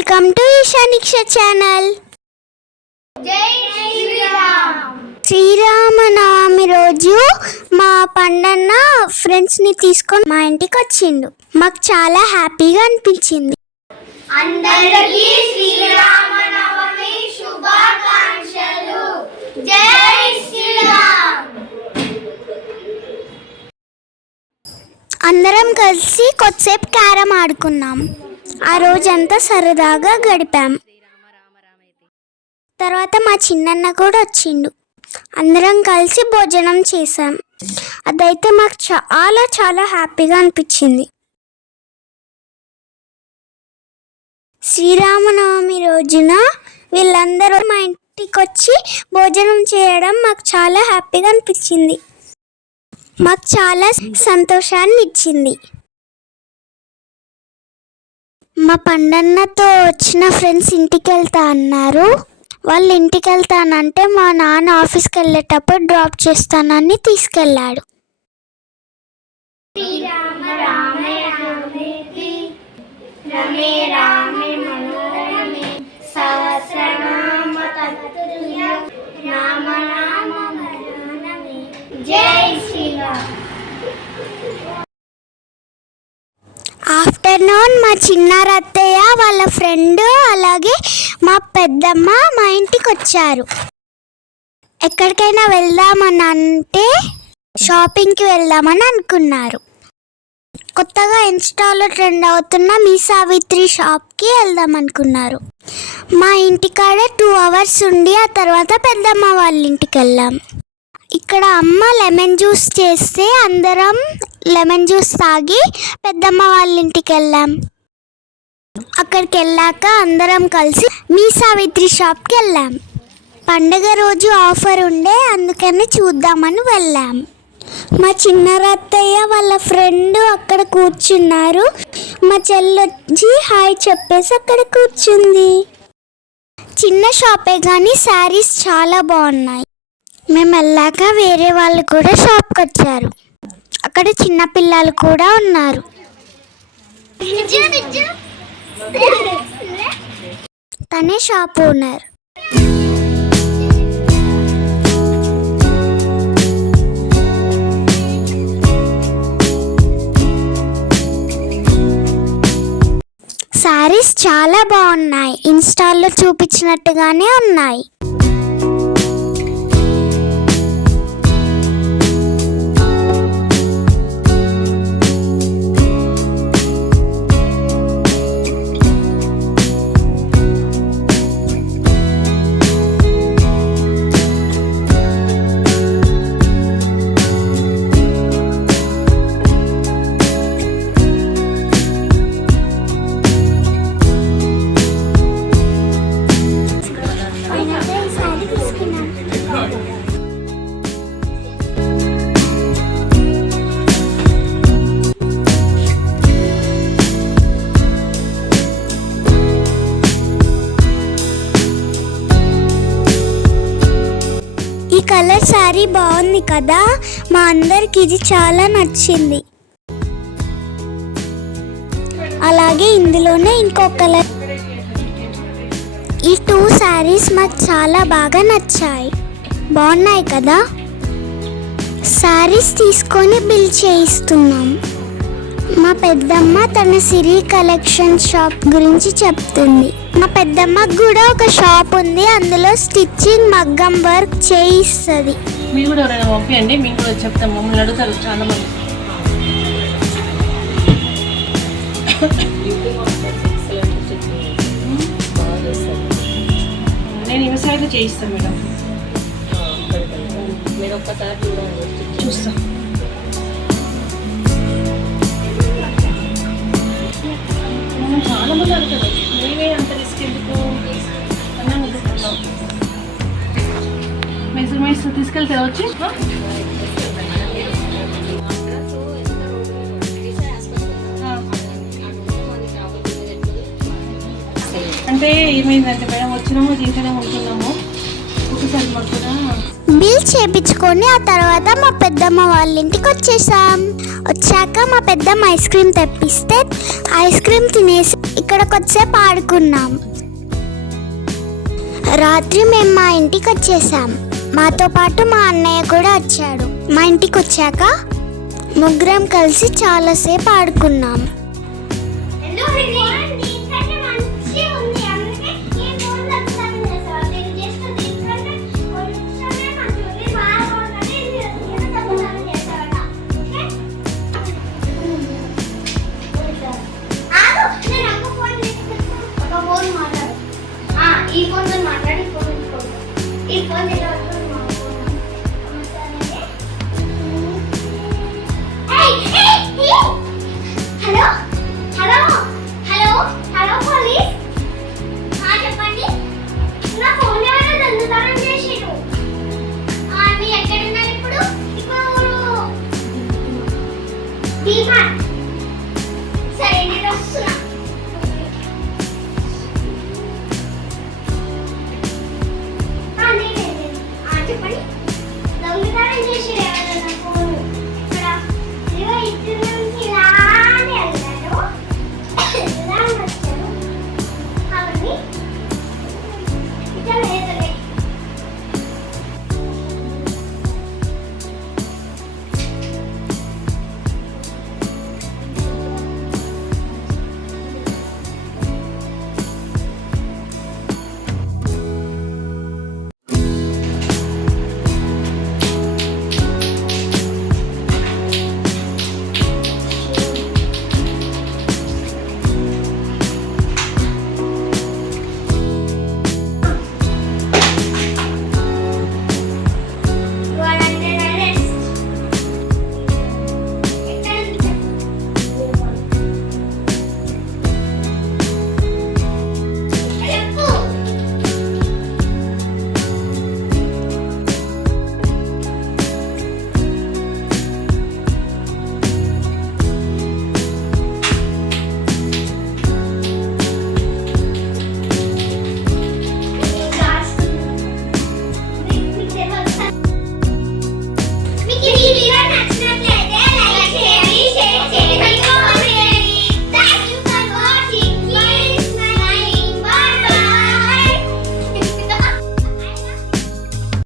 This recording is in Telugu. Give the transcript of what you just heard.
వెల్కమ్ టు ఈశానిక్ష ఛానల్. శ్రీరామనవమి రోజు మా పండన్న ఫ్రెండ్స్ని తీసుకొని మా ఇంటికి వచ్చిండు. మాకు చాలా హ్యాపీగా అనిపించింది. అందరికీ శ్రీరామనవమి శుభాకాంక్షలు. జై శ్రీరామ్. అందరం కలిసి కొద్దిసేపు క్యారమ్ ఆడుకున్నాం. ఆ రోజంతా సరదాగా గడిపాం. తర్వాత మా చిన్నన్న కూడా వచ్చిండు. అందరం కలిసి భోజనం చేసాం. అదైతే మాకు చాలా చాలా హ్యాపీగా అనిపించింది. శ్రీరామనవమి రోజున వీళ్ళందరూ మా ఇంటికి వచ్చి భోజనం చేయడం మాకు చాలా హ్యాపీగా అనిపించింది. మాకు చాలా సంతోషాన్ని ఇచ్చింది. మా పండన్నతో వచ్చిన ఫ్రెండ్స్ ఇంటికి వెళ్తా అన్నారు. వాళ్ళు ఇంటికి వెళ్తానంటే మా నాన్న ఆఫీస్కి వెళ్ళేటప్పుడు డ్రాప్ చేస్తానని తీసుకెళ్ళాడు. శ్రీరామ రామ రామేతి రమే రామే మనోరమే సహస్రనామ తత్తుల్యం రామ నామ వరానమే. జై శ్రీరామ్. ఆఫ్టర్నూన్ మా చిన్నారి అత్తయ్య వాళ్ళ ఫ్రెండ్ అలాగే మా పెద్దమ్మ మా ఇంటికి వచ్చారు. ఎక్కడికైనా వెళ్దామని అంటే షాపింగ్కి వెళ్దామని అనుకున్నారు. కొత్తగా ఇన్స్టాలో ట్రెండ్ అవుతున్న మీ సావిత్రి షాప్కి వెళ్దాం అనుకున్నారు. మా ఇంటికాడ 2 hours ఉండి ఆ తర్వాత పెద్దమ్మ వాళ్ళ ఇంటికి వెళ్ళాం. ఇక్కడ అమ్మ లెమన్ జ్యూస్ చేస్తే అందరం లెమన్ జ్యూస్ తాగి పెద్దమ్మ వాళ్ళ ఇంటికి వెళ్ళాం. అక్కడికి వెళ్ళాక అందరం కలిసి మీ సావిత్రి షాప్కి వెళ్ళాం. పండగ రోజు ఆఫర్ ఉండే అందుకని చూద్దామని వెళ్ళాం. మా చిన్నారత్తయ్య వాళ్ళ ఫ్రెండ్ అక్కడ కూర్చున్నారు. మా చెల్లొచ్చి హాయ్ చెప్పేసి అక్కడ కూర్చుంది. చిన్న షాపే కానీ శారీస్ చాలా బాగున్నాయి. మేము వెళ్ళాక వేరే వాళ్ళు కూడా షాప్కి వచ్చారు. అక్కడ చిన్న పిల్లలు కూడా ఉన్నారు. తనే షాప్ ఓనర్. శారీస్ చాలా బాగున్నాయి. ఇన్స్టాల్లో చూపించినట్టుగానే ఉన్నాయి. ఈ కలర్ శారీ బాగుంది కదా, మా అందరికి ఇది చాలా నచ్చింది. అలాగే ఇందులోనే ఇంకో కలర్. ఈ 2 శారీస్ మాకు చాలా బాగా నచ్చాయి. బాగున్నాయి కదా. శారీస్ తీసుకొని బిల్ చేయిస్తున్నాం. మా పెద్దమ్మ తన సిరి కలెక్షన్ షాప్ గురించి చెప్తుంది. మా పెద్దమ్మకు కూడా ఒక షాప్ ఉంది. అందులో స్టిచ్చింగ్ మగ్గం వర్క్ చేయిస్తుంది. మీరు కూడా ఎవరైనా పంపించండి, మేము కూడా చెప్తాం. మమ్మల్ని అడుగుతారు చాలా మంది. నేను ఈ సైడ్ చేయిస్తాను మేడం. మీరు ఒక్కసారి చూస్తాం. చాలా మంది అడుగుతారు, మేమే అంత రిస్క్ ఎందుకు అన్నాను. మెజర్మెంట్స్ తీసుకెళ్తే వచ్చి అంటే ఏమైందంటే మేడం వచ్చినాము దీంట్లోనే ఉంటున్నాము. ఒకసారి మాకు కూడా బిల్ చేయించుకొని ఆ తర్వాత మా పెద్దమ్మ వాళ్ళ ఇంటికి వచ్చేసాం. వచ్చాక మా పెద్దమ్మ ఐస్ క్రీమ్ తెప్పిస్తే ఐస్ క్రీమ్ తినేసి ఇక్కడ కొద్దిసేపు ఆడుకున్నాం. రాత్రి మేము మా ఇంటికి వచ్చేసాం. మాతో పాటు మా అన్నయ్య కూడా వచ్చాడు. మా ఇంటికి వచ్చాక ముగ్గురం కలిసి చాలాసేపు ఆడుకున్నాం. ఈ ఫోన్ మాట్లాడి ఈ ఫోన్